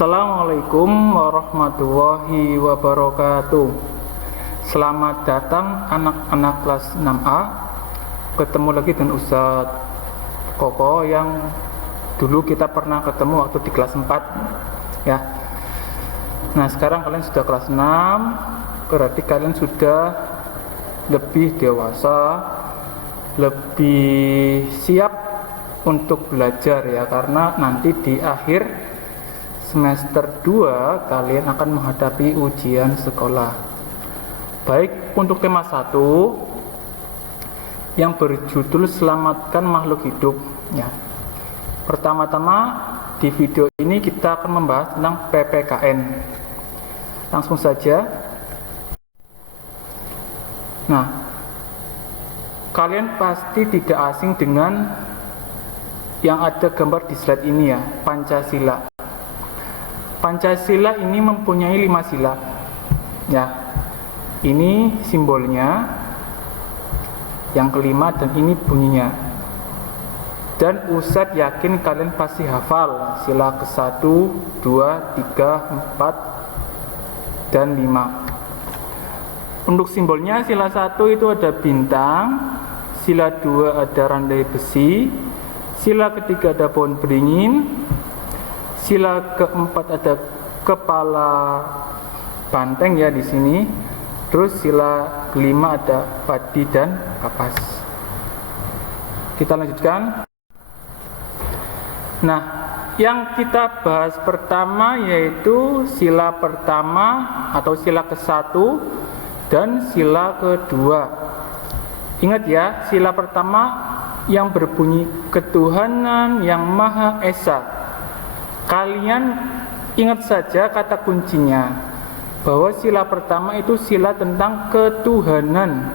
Assalamualaikum warahmatullahi wabarakatuh. Selamat datang anak-anak kelas 6A. Ketemu lagi dengan Ustadz Koko yang dulu kita pernah ketemu waktu di kelas 4 ya. Nah, sekarang kalian sudah kelas 6, berarti kalian sudah lebih dewasa, lebih siap untuk belajar ya, karena nanti di akhir semester 2 kalian akan menghadapi ujian sekolah. Baik, untuk tema 1 yang berjudul Selamatkan Makhluk Hidup ya. Pertama-tama di video ini kita akan membahas tentang PPKN. Langsung saja. Nah, kalian pasti tidak asing dengan yang ada gambar di slide ini ya, Pancasila. Pancasila ini mempunyai 5 sila ya. Ini simbolnya yang kelima dan ini bunyinya. Dan Ustadz yakin kalian pasti hafal sila ke-1, 2, 3, 4 dan 5. Untuk simbolnya sila 1 itu ada bintang, sila 2 ada rantai besi, sila ketiga ada pohon beringin, sila keempat ada kepala banteng ya di sini. Terus sila kelima ada padi dan kapas. Kita lanjutkan. Nah, yang kita bahas pertama yaitu sila pertama atau sila ke-1 dan sila kedua. Ingat ya, sila pertama yang berbunyi ketuhanan yang Maha Esa. Kalian ingat saja kata kuncinya, bahwa sila pertama itu sila tentang ketuhanan.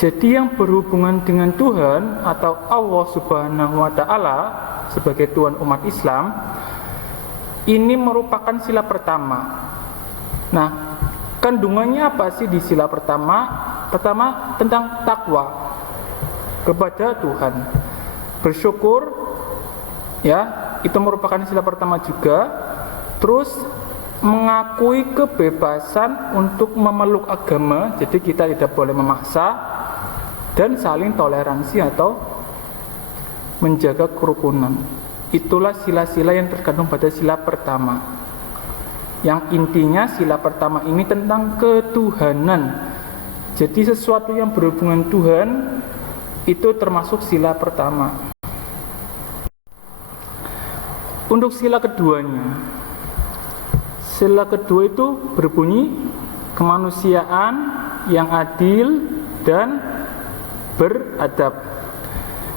Jadi yang berhubungan dengan Tuhan atau Allah Subhanahu wa Ta'ala sebagai Tuhan umat Islam, ini merupakan sila pertama. Nah, kandungannya apa sih di sila pertama? Pertama tentang takwa kepada Tuhan, bersyukur ya, itu merupakan sila pertama juga. Terus mengakui kebebasan untuk memeluk agama, jadi kita tidak boleh memaksa, dan saling toleransi atau menjaga kerukunan. Itulah sila-sila yang terkandung pada sila pertama. Yang intinya sila pertama ini tentang ketuhanan. Jadi sesuatu yang berhubungan Tuhan itu termasuk sila pertama. Untuk sila keduanya, sila kedua itu berbunyi kemanusiaan yang adil dan beradab.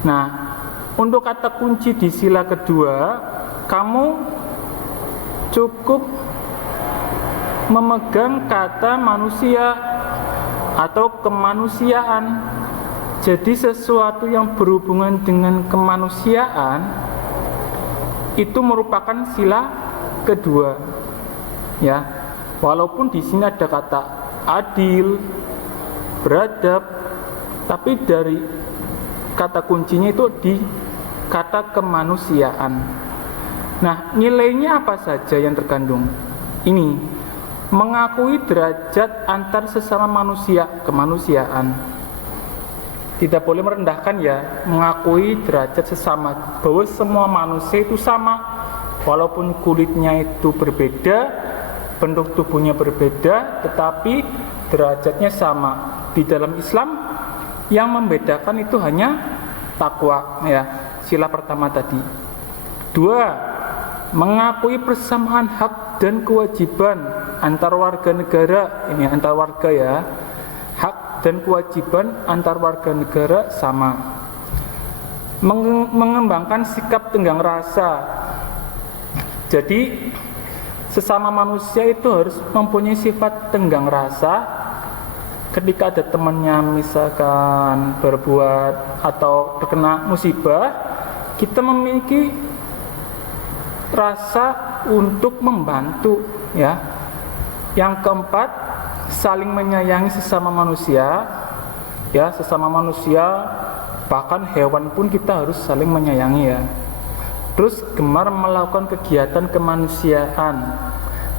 Nah, untuk kata kunci di sila kedua, kamu cukup memegang kata manusia atau kemanusiaan. Jadi sesuatu yang berhubungan dengan kemanusiaan itu merupakan sila kedua ya. Walaupun di sini ada kata adil, beradab, tapi dari kata kuncinya itu di kata kemanusiaan. Nah, nilainya apa saja yang terkandung? Ini mengakui derajat antar sesama manusia, kemanusiaan. Tidak boleh merendahkan ya, mengakui derajat sesama, bahwa semua manusia itu sama, walaupun kulitnya itu berbeda, bentuk tubuhnya berbeda, tetapi derajatnya sama. Di dalam Islam yang membedakan itu hanya takwa ya, sila pertama tadi. 2, mengakui persamaan hak dan kewajiban antar warga negara. Ini antar warga ya, hak dan kewajiban antar warga negara sama. Mengembangkan sikap tenggang rasa. Jadi sesama manusia itu harus mempunyai sifat tenggang rasa. Ketika ada temannya misalkan berbuat atau terkena musibah, kita memiliki rasa untuk membantu ya. Yang keempat, saling menyayangi sesama manusia ya, sesama manusia, bahkan hewan pun kita harus saling menyayangi ya. terus gemar melakukan kegiatan kemanusiaan.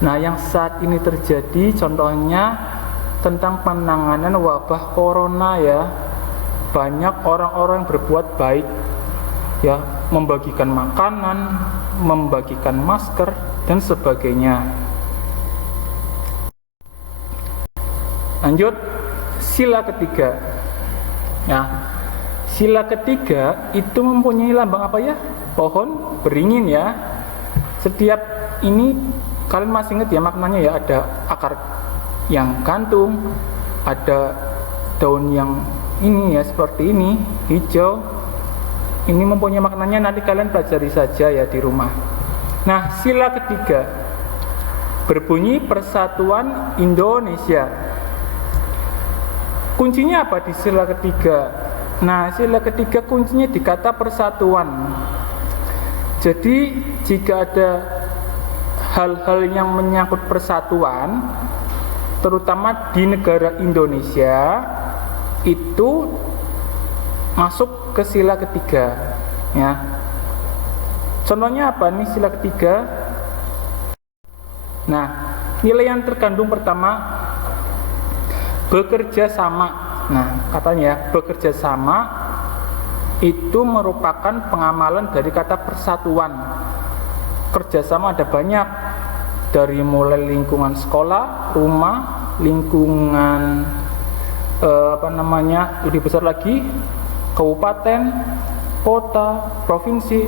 Nah, yang saat ini terjadi contohnya tentang penanganan wabah corona ya. Banyak orang-orang berbuat baik ya, membagikan makanan, membagikan masker dan sebagainya. Lanjut, sila ketiga. Nah, sila ketiga itu mempunyai lambang apa ya? Pohon beringin ya. Setiap ini kalian masih ingat ya maknanya ya, ada akar yang gantung, ada daun yang ini ya seperti ini, hijau. Ini mempunyai maknanya, nanti kalian pelajari saja ya di rumah. Nah, sila ketiga berbunyi Persatuan Indonesia. Kuncinya apa di sila ketiga? Nah, sila ketiga kuncinya di kata persatuan. Jadi jika ada hal-hal yang menyangkut persatuan, terutama di negara Indonesia, itu masuk ke sila ketiga ya. Contohnya apa nih sila ketiga? Nah, nilai yang terkandung pertama bekerja sama. Nah, katanya bekerja sama itu merupakan pengamalan dari kata persatuan. Kerjasama ada banyak, dari mulai lingkungan sekolah, rumah, lingkungan lebih besar lagi, kabupaten, kota, provinsi,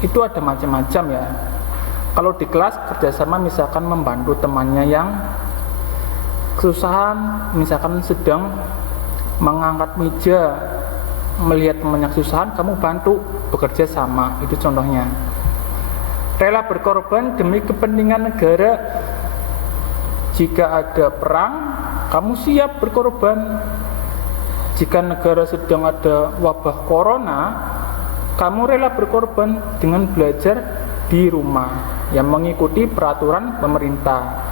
itu ada macam-macam ya. Kalau di kelas kerjasama misalkan membantu temannya yang kesusahan, misalkan sedang mengangkat meja, melihat temannya kesusahan, kamu bantu, bekerja sama, itu contohnya. Rela berkorban demi kepentingan negara. Jika ada perang, kamu siap berkorban. Jika negara sedang ada wabah corona, kamu rela berkorban dengan belajar di rumah yang mengikuti peraturan pemerintah.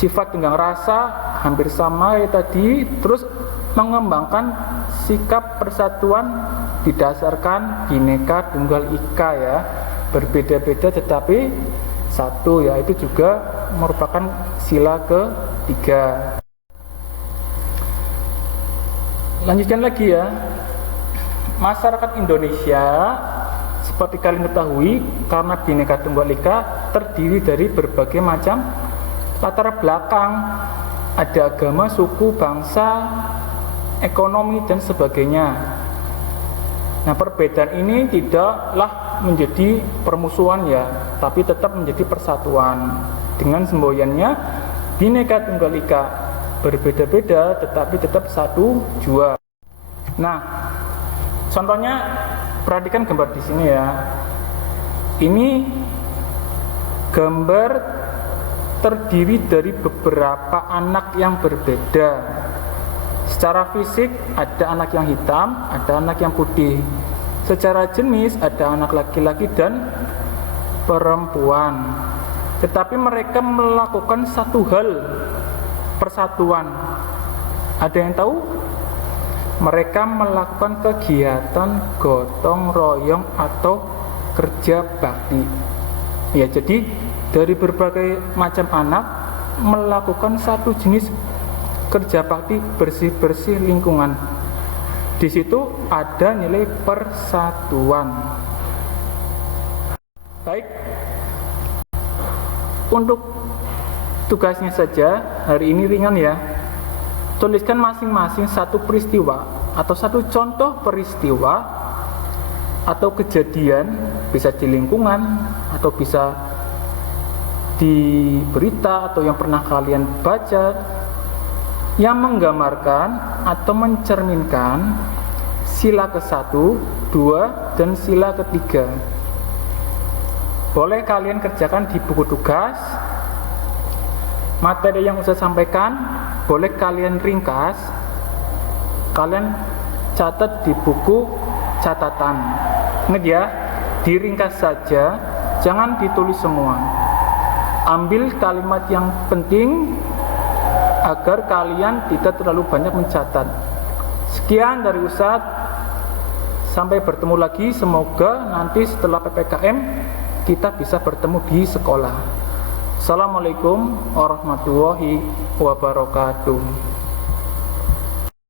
Sifat tenggang rasa hampir sama ya tadi, terus mengembangkan sikap persatuan didasarkan Bhinneka Tunggal Ika ya, berbeda-beda tetapi satu ya, itu juga merupakan sila ketiga. Lanjutkan lagi ya, masyarakat Indonesia seperti kalian ketahui karena Bhinneka Tunggal Ika terdiri dari berbagai macam latar belakang, ada agama, suku, bangsa, ekonomi dan sebagainya. Nah, perbedaan ini tidaklah menjadi permusuhan ya, tapi tetap menjadi persatuan dengan semboyannya Bhinneka Tunggal Ika, berbeda-beda tetapi tetap satu jua. Nah, contohnya perhatikan gambar di sini ya. Ini gambar terdiri dari beberapa anak yang berbeda. Secara fisik ada anak yang hitam, ada anak yang putih. Secara jenis ada anak laki-laki dan perempuan. Tetapi mereka melakukan satu hal, persatuan. Ada yang tahu? Mereka melakukan kegiatan gotong royong atau kerja bakti. Ya, jadi dari berbagai macam anak melakukan satu jenis kerja bakti, bersih-bersih lingkungan. Di situ ada nilai persatuan. Baik, untuk tugasnya saja hari ini ringan ya. Tuliskan masing-masing satu peristiwa atau satu contoh peristiwa atau kejadian, bisa di lingkungan atau bisa di berita atau yang pernah kalian baca, yang menggambarkan atau mencerminkan sila ke-1, 2, dan sila ke-3. Boleh kalian kerjakan di buku tugas. Materi yang saya sampaikan boleh kalian ringkas, kalian catat di buku catatan. Ingat ya, diringkas saja, jangan ditulis semua. Ambil kalimat yang penting agar kalian tidak terlalu banyak mencatat. Sekian dari Ustadz. Sampai bertemu lagi, semoga nanti setelah PPKM kita bisa bertemu di sekolah. Assalamualaikum warahmatullahi wabarakatuh.